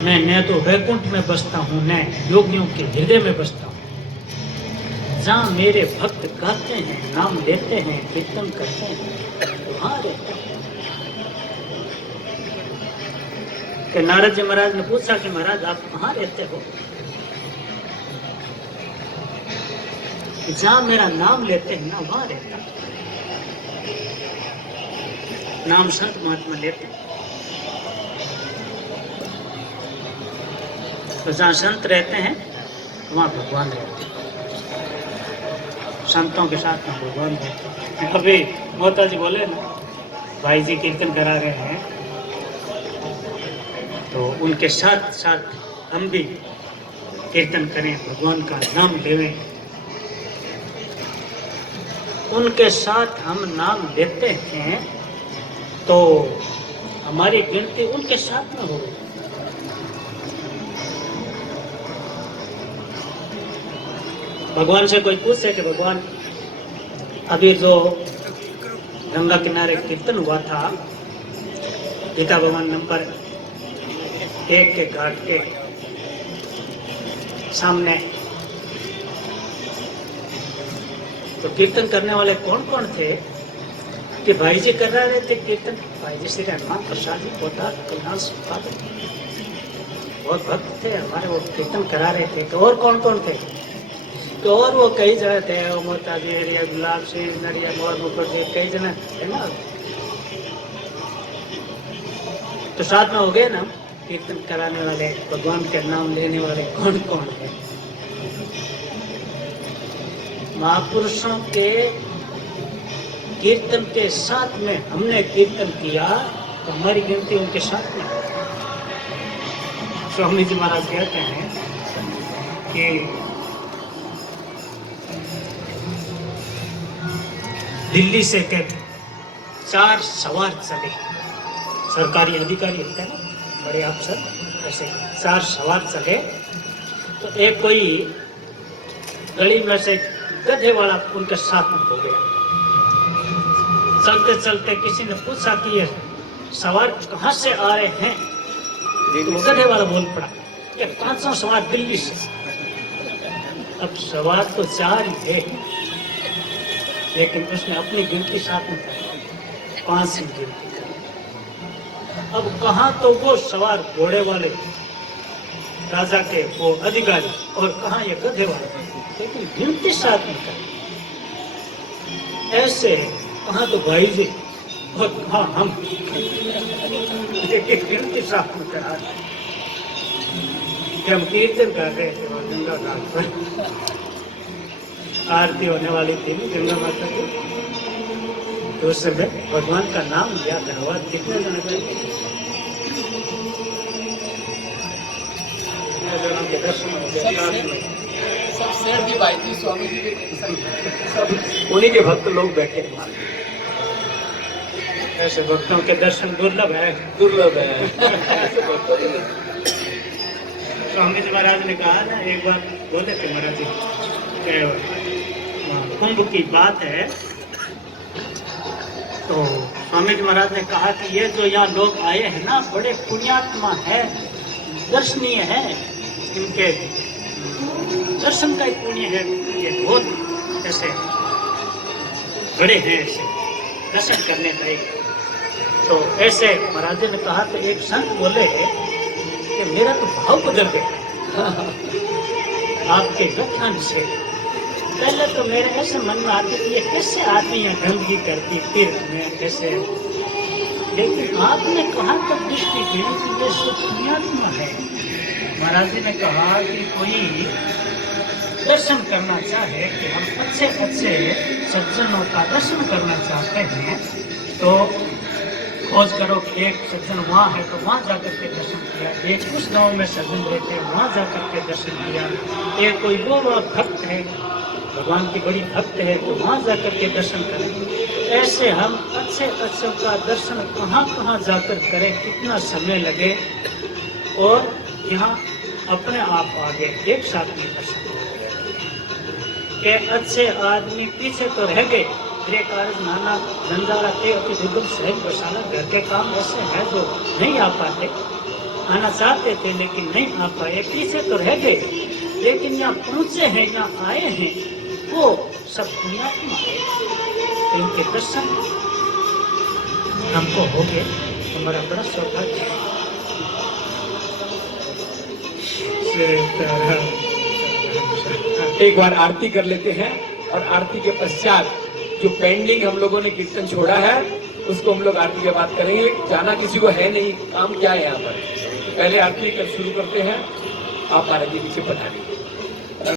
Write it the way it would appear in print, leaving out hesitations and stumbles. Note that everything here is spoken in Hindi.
मैं तो वैकुंठ में बसता हूँ, न योगियों के हृदय में बसता हूँ। जहाँ मेरे भक्त गाते हैं, नाम लेते हैं, कीर्तन करते हैं, वहाँ रहता हूँ। कि नारद जी महाराज ने पूछा कि महाराज आप कहाँ रहते हो? जहाँ मेरा नाम लेते हैं ना, वहाँ रहता हूँ। नाम संत महात्मा लेते हैं, तो जहाँ संत रहते हैं वहाँ भगवान रहते हैं। संतों के साथ में भगवान रहते हैं। अभी मोता जी बोले ना, भाई जी कीर्तन करा रहे हैं, तो उनके साथ साथ हम भी कीर्तन करें, भगवान का नाम लेवें। उनके साथ हम नाम लेते हैं तो हमारी गिनती उनके साथ में हो। भगवान से कोई पूछे कि भगवान अभी जो गंगा किनारे कीर्तन हुआ था, गीता भवन नंबर 1 के घाट के सामने, तो कीर्तन करने वाले कौन कौन थे? कि भाई जी कर रहे थे कीर्तन, भाई जी श्री हनुमान प्रसाद जी पोता कल्याण संपादक, बहुत भक्त थे हमारे, वो कीर्तन करा रहे थे। तो और कौन कौन थे? तो और वो कई जने थे, मोता जी, गुलाब सिंह, नरिया, मोर मुकुट जी, कई जने है ना। तो साथ में हो गए ना कीर्तन कराने वाले, भगवान के नाम लेने वाले कौन कौन है? महापुरुषों के कीर्तन के साथ में हमने कीर्तन किया तो हमारी गिनती उनके साथ में। स्वामी जी महाराज कहते हैं कि दिल्ली से के 4 सवार चले, सरकारी अधिकारी होते हैं ना, बड़े अफसर, ऐसे 4 सवार चले, तो एक कोई गली में से गधे वाला उनके साथ में हो गया। चलते चलते किसी ने पूछा कि ये सवार कहाँ से आ रहे हैं? तो गधे वाला बोल पड़ा कि 500 सवार दिल्ली से। अब सवार तो 4 ही थे, लेकिन उसने अपनी गिनती साथ में 5 ही गिनती कर। अब कहाँ तो वो सवार घोड़े वाले राजा के वो अधिकारी, और कहाँ ये गधे वाले, लेकिन गिनती साथ में कर। ऐसे कहाँ तो भाई जी और कहाँ हम, लेकिन गिनती साथ में करा। हम कीर्तन कर रहे थे और गंगा घाट पर आरती होने वाली थी गंगा माता की, तो उस समय भगवान का नाम लिया। धन्यवाद कितने जन के दर्शन हो गए, सब शेर की भाई थी स्वामी जी के, सब उन्हीं के भक्त लोग बैठे हैं। ऐसे भक्तों के दर्शन दुर्लभ है, दुर्लभ है। स्वामी जी महाराज ने कहा ना, एक बार बोले थे महाराज जी, कुंभ की बात है, तो स्वामी जी महाराज ने कहा कि ये जो यहाँ लोग आए हैं ना, बड़े पुण्यात्मा है, दर्शनीय है, इनके दर्शन का ही पुण्य है, ये बहुत ऐसे बड़े हैं, ऐसे दर्शन करने लायक। तो ऐसे महाराज ने कहा तो एक संत बोले कि मेरा तो भाव बदल गया आपके व्याख्यान से। पहले तो मेरे ऐसे मन में आती थी ये कैसे आदमी यहाँ गंदगी करती तीर्थ में कैसे, लेकिन आपने कहा तब दृष्टि की कि ये सब पुण्यात्मा है। महाराज जी ने कहा कि कोई दर्शन करना चाहे, कि हम अच्छे अच्छे सज्जनों का दर्शन करना चाहते हैं, तो खोज करो कि एक सज्जन वहाँ है तो वहाँ जाकर के दर्शन किया, एक उस गांव में सज्जन रहते हैं वहाँ जाकर के दर्शन किया, एक कोई वो भक्त है, भगवान की बड़ी भक्त है, तो वहाँ जाकर के दर्शन करें। ऐसे हम अच्छे अच्छों का दर्शन कहाँ कहाँ जाकर करें, कितना समय लगे, और यहाँ अपने आप आगे एक साथ में दर्शन के अच्छे आदमी पीछे तो रह गए, गृह कार्य नाना जंजाला के अति दुर्गम सहज बसाना, घर के काम ऐसे हैं जो नहीं आ पाते, आना चाहते थे लेकिन नहीं आ पाए, पीछे तो रह गए, लेकिन यहाँ पहुंचे हैं, यहाँ आए हैं, वो सब पुण्यात्मा है। तो इनके दर्शन हमको हो गए, हमारा बड़ा सौभाग्य है। एक बार आरती कर लेते हैं और आरती के पश्चात जो पेंडिंग हम लोगों ने कीर्तन छोड़ा है उसको हम लोग आरती के बाद करेंगे। जाना किसी को है नहीं, काम क्या है यहाँ पर, पहले आरती कर शुरू करते हैं। आप महाराज जी पीछे बता दीजिए।